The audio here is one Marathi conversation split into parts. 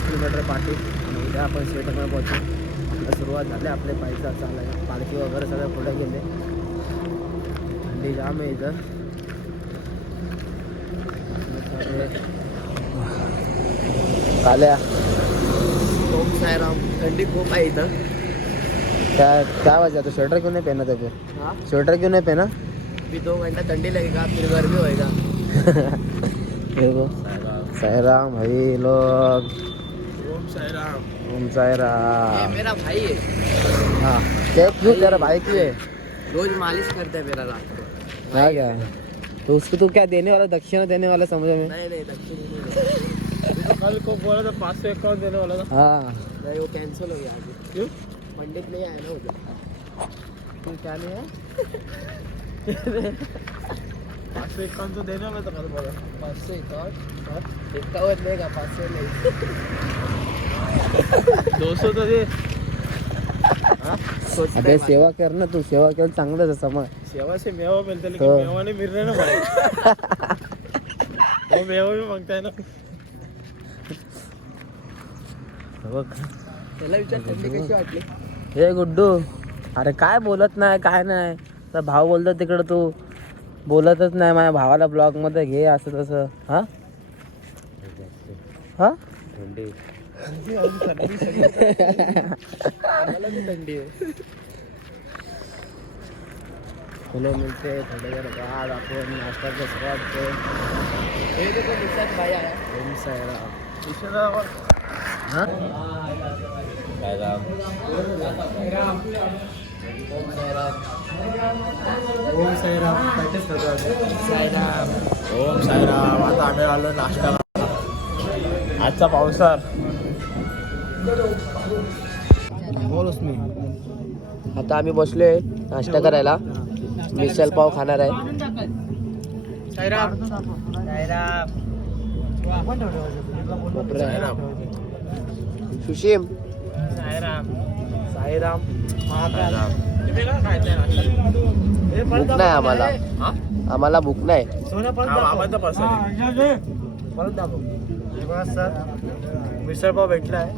किलोमीटर पाठी आणि उद्या आपण शेटमध्ये पोहोचू. आपल्या सुरुवात झाली आपले पायीचा चालायला. पालखी वगैरे सगळं पुढे गेले. थंडी जाम आहे इथं. काल्या ओम साईराम. थंडी खूप आहे इथं. क्या वजह तो स्वेटर क्यों नहीं पहना था फिर? हाँ स्वेटर क्यों नहीं पहना? अभी 2 घंटा ठंडी लगेगा फिर गर्मी होएगा. देखो साईराम भाई लोग. ओम साईराम. ओम साईराम. ये मेरा भाई है. हाँ क्या क्यों तेरा भाई क्यों है? रोज मालिश करता है मेरा रात को. हाँ क्या तो उसको तू क्या देने वाला, दक्षिणा देने वाला समझ में? नहीं दक्षिणा नहीं. कल को बोला था 551 देने वाला था. हाँ नहीं वो कैंसिल हो गया आज. क्यों? पंडित नहीं आया ना उधर. तू क्या नहीं है? 551 तो देने वाला था कल बोला. 551 देगा 500 नहीं. 200 तो दे. अबे सेवा कर ना तू. सेवा केलं चांगलंच असं मग. सेवा से मेवा मिळते लेकिन मेवा नाही मिळणार ना मला. वो मेवा भी मागताय ना. बघ त्याला विचार थंडी कशी वाटली. हे गुड्डू अरे काय बोलत नाही काय नाही. तर भाव बोलतो तिकडं तू बोलतच नाही. माझ्या भावाला ब्लॉग मध्ये घे असं तसं. हा हा थंडी थंडी फुलं मिळते थोडे जर बाद आपण नाश्त्याचं सुरुवात करू. हे देखो निशांत भाई आया. ओम साईराम. हाँ साईराम. ओम साईराम. ओम साईराम. साईराम. ओम साईराम. आता आम्ही आलो नाश्त्याला. आजचा पावसार बोलच मी. आता आम्ही बसलोय नाश्ता करायला. मिसल पाव खाणार आहे. साईराम. साईराम. सुशीम. साईराम. साईराम. भूक नाही आम्हाला. आम्हाला भूक नाही. सर मिसळ पाव भेटला आहे.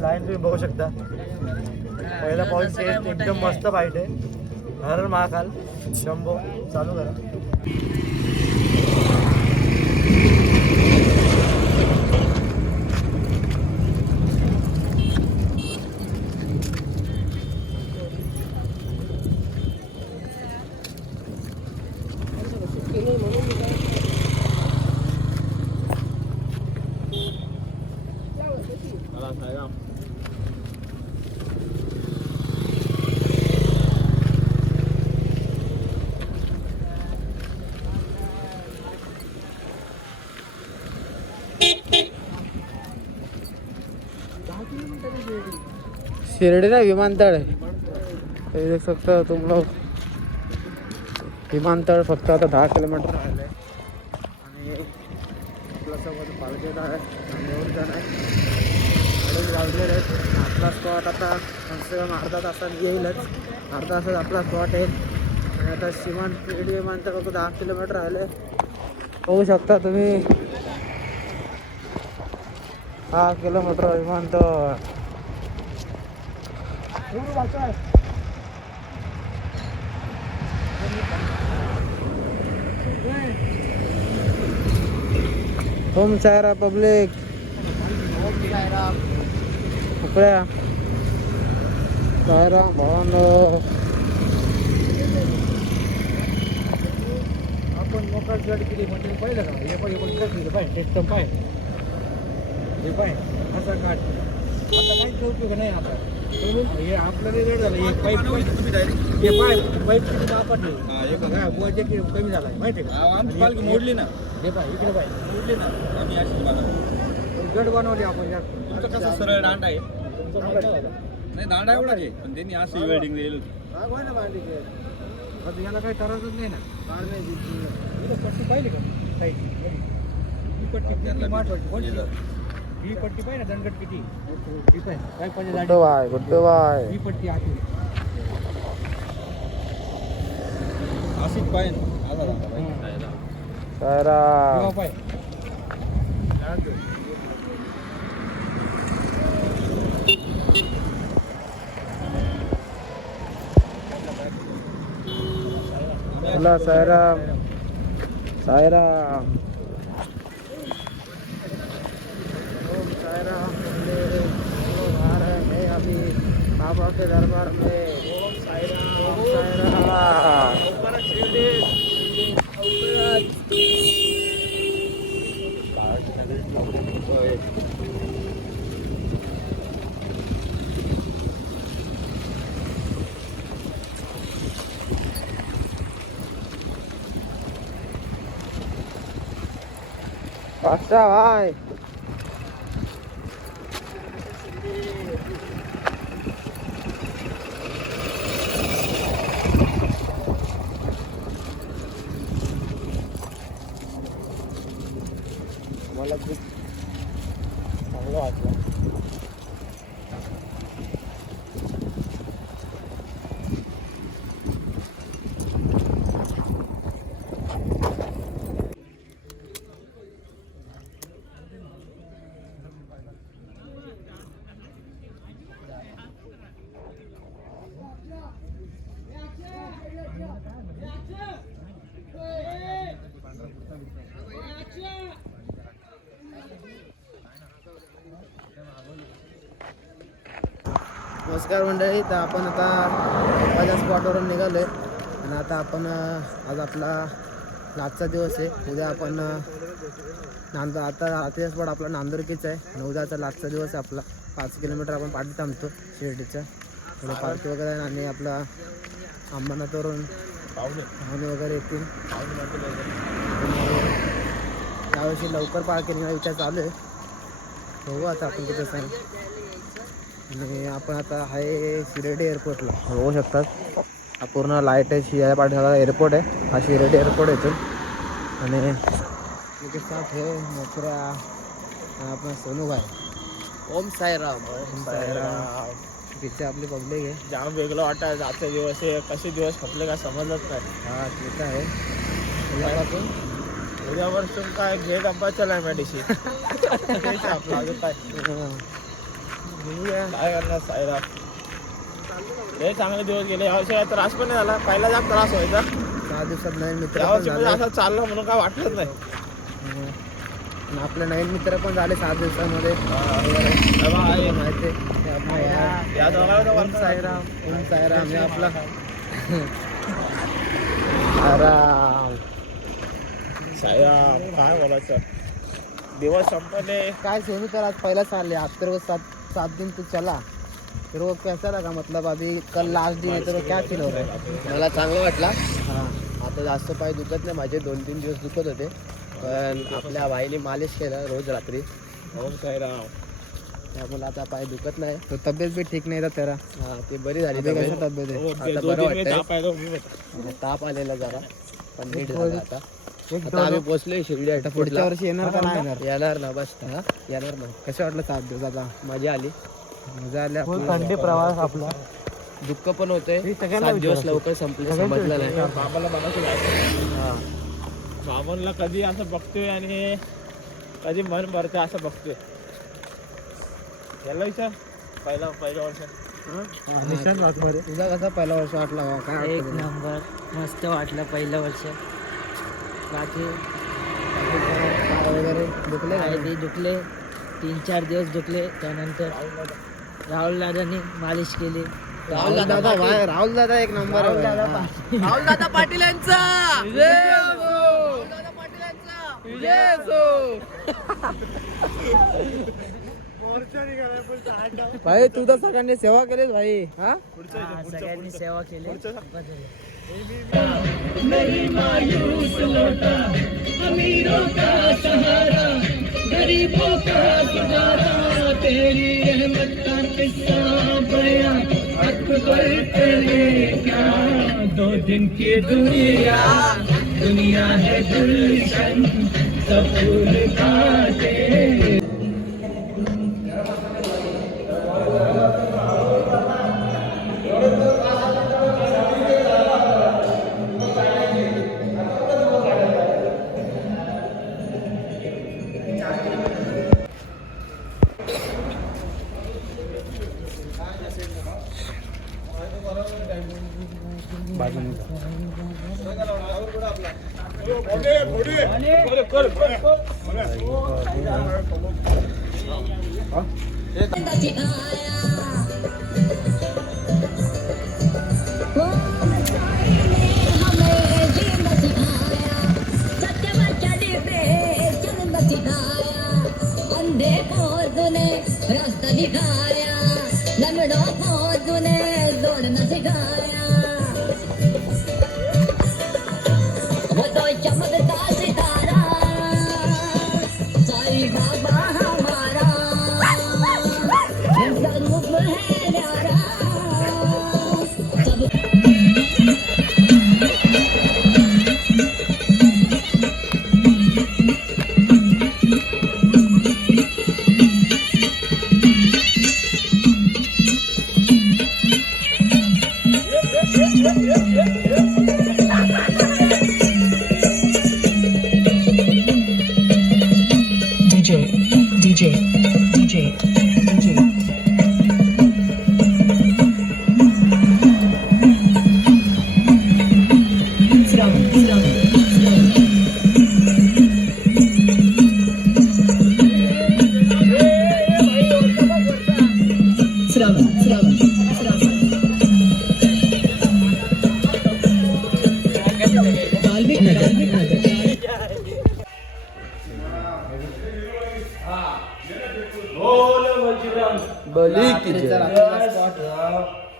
लाईन तुम्ही बघू शकता. पहिला पाऊस टेस्ट एकदम मस्त बाईट आहे. हर महाकाल शंभो. चालू करा. शिर्डी ना विमानतळ आहे. देख सकते हो तुम लोग. विमानतळ फक्त आता 10 किलोमीटर राहिले आणि आपल्यासोबत पालखीत आहे. येऊन जाणार 2:30 वाजलेले आहेत. आपला स्पॉट आता कमसे कम अर्धा तासात येईलच. अर्धा तासात आपला स्पॉट येईल. आणि आता शिर्डी विमानतळ फक्त 10 किलोमीटर राहिले. बघू शकता तुम्ही 10 किलोमीटर विमानतळ. ओम साईराम पब्लिक. उपळ्या साईराम भावांनो. आपण मोकळा गड केली म्हणजे पाहिलं का. हे पाहिजे एकदम पाहिजे. हे पाहिजे असा काढ. आता काहीच उपयोग नाही. आता हे आपल्याला रेट झालं. एक पाईप हे पाईप किती आपटले. काय बुवाचे कमी झाला माहिती आहे का. आमची पालखी मोडली ना. हे पाय इकडे पाय मोडली ना. आम्ही अशी गड बनवली आपण. तुमचं कसं सरळ दांडा आहे. नाही दांडा एवढा आहे पण त्यांनी अशी वेल्डिंग दिली होती. हा कोण ना बांधली आता याला काही करायचंच नाही ना. कार नाही पट्टी पाहिली का. काही ही पट्टी महत्वाची कोणती. ही पट्टी पाहिजे ना. दंडगट किती ही पाहिजे. काय पाहिजे गुड्डू बाय. ही पट्टी आखी अशीच पाहिजे. साईराम. चला सायराम सायराम ओम सायराम बोले लोग आ रहे हैं अभी बाबा के दरबार में। ओम सायराम ओम पास्ता भाई मला खूप चांगलं वाटलं. नमस्कार मंडळी. तर आपण आता माझ्या स्पॉटवरून निघालो आहे आणि आता आपण आज आपला लास्टचा दिवस आहे. उद्या आपण आता रात्रीचा स्पॉट आपला नांदुर्कीचा आहे आणि उद्याचा लास्टचा दिवस आहे आपला. 5 किलोमीटर आपण पाठी थांबतो शिर्डीच्या थोडं पार्टी वगैरे आणि आपला अंबरनाथवरून पाहुणे वगैरे येतील. त्यावर्षी लवकर पार्क केली विचार चालू आहे. बघू आता आपण कुठं सांग. आणि आपण आता आहे शिर्डी एअरपोर्टला बघू शकतात. हा पूर्ण लाईट आहे. शिया पाठीमागा एअरपोर्ट आहे. हा शिर्डी एअरपोर्ट येतो आणि तिथे साथ हे मोकऱ्या आपण सोनूभाई. ओम साईराम ओम साईराम. तिथे आपली पब्लिक आहे. जाम वेगळं वाटतं. आजचे दिवस हे कसे दिवस खपले काय समजत नाही. हा ठीक आहे. उद्यापासून उद्यापासून काय घेत अब्बा चला मेडिसिन आपलं अजून काय काय करणार सायरा. लय चांगले दिवस गेले. यावर्षी काय त्रास पण नाही झाला. पहिला जाम त्रास व्हायचा. 6 दिवसात नवीन मित्र यावर्षी म्हणजे असं चाललं म्हणून काय वाटलंच नाही. आपले नवीन मित्र पण झाले 7 दिवसामध्ये. माहिती या दोघांना ओम साईराम ओम साईराम. हे आपला आराम सायराम. काय बोलायचं दिवस संपले. काय सोनू तर आज पहिला चालले. आज तर वो 7 दिन तो चला तर वो कैसा लगा. मतलब अभी कल लास्ट दिन है तर क्या फील हो रहा है. मला चांगलं वाटला. हां आता जास्त पाय दुखत नाही. माझे 2-3 दिवस दुखत होते पण आपल्या बाईने मालिश केला रोज रात्री. ओम साईराम. त्यामुळे आता पाय दुखत नाही. तो तब्येत भी ठीक नाही था तेरा. हा ते बरी झाली अभी तब्येत. कैसा तब्येत है. आता बरं वाटतंय. ताप आलेला जरा पण नीट झालं आता. आता आम्ही पोहोचलोय शिर्डी आता पुढच्या एअरपोर्टला. वर्षी येणार का नाही येणार. येणार ना बस. हा? येणार ना. कसं वाटलं 7 दिवस आता. मजा आली. मजा आली आपली. थंडी प्रवास आपला. दुःख पण होतंय. 7 दिवस लवकर संपले समजलं नाही. बाबाला बघायचं जायचं. हा बाबांना कधी असं बघतोय आणि कधी मन भरतं असं बघतोय. याला विचार पहिला वर्ष तुझा कसा पहिला वर्ष वाटला. काय एक वाटलं नंबर मस्त वाटलं पहिलं वर्ष. बाकी पाय वगैरे दुखले का? पाय बी दुखले. 3-4 दिवस दुखले. त्यानंतर राहुल दादानी मालिश केली. राहुल दादा भाई. राहुल दादा एक नंबर आहे. राहुल दादा पाटील यांचा भाई तू तर सगळ्यांनी सेवा केलीस भाई. हा हा, सगळ्यांनी सेवा केली. दो दिन की दुनिया है गुलशन सब फूल खाते. बाजूने अंधे पोतूने रास्ता दिखाया, लंगड़ों पोतूने दौड़ना सिखाया। वो तो चमकता सितारा साईं बाबा हमारा, इनका रूप है न्यारा सब।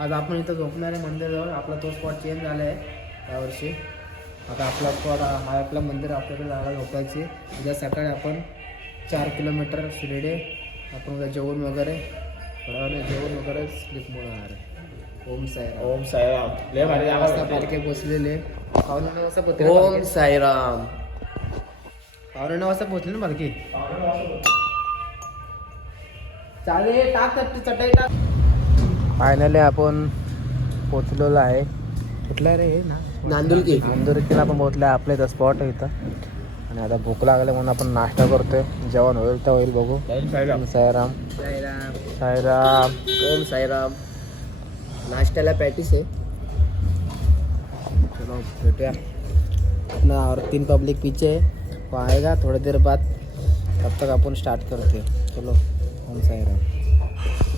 आज आपण इथं झोपणारे मंदिराजवळ आपला तो स्पॉट चेंज झाला आहे यावर्षी. आता आपला स्पॉट हा आपला मंदिर आपल्याकडे जागा झोपायची. उद्या सकाळी आपण 4 किलोमीटर शिर्डी आपण उद्या जेवण वगैरे थोड्या वेळाने जेवण वगैरे स्लिप होणार आहे. ओम साईराम. ओम साईराम. लय भारी जागा वाजता भेटली. पालखे पोचलेले 9:15 वाजता पोचले. ओम साईराम. 9:15 वाजता पोचले ना पालखी. चालेल टाक चटाई टाक. फायनली आपण पोचलेलो आहे. कुठला रे हे ना नांदुरकी. नांदुरकीला आपण पोहोचलो आहे. आपल्या इथं स्पॉट आहे इथं. आणि आता भूक लागले म्हणून आपण नाश्ता करतोय. जेवण होईल तर होईल बघू. साईराम. साईराम साईराम. साईराम. ओम साईराम. नाश्त्याला पॅटीस आहे. चलो भेटूया. अपना और 3 पब्लिक पीछे वो आएगा थोड़ी देर बाद. तब तक अपन स्टार्ट करते. चलो ओम साईराम.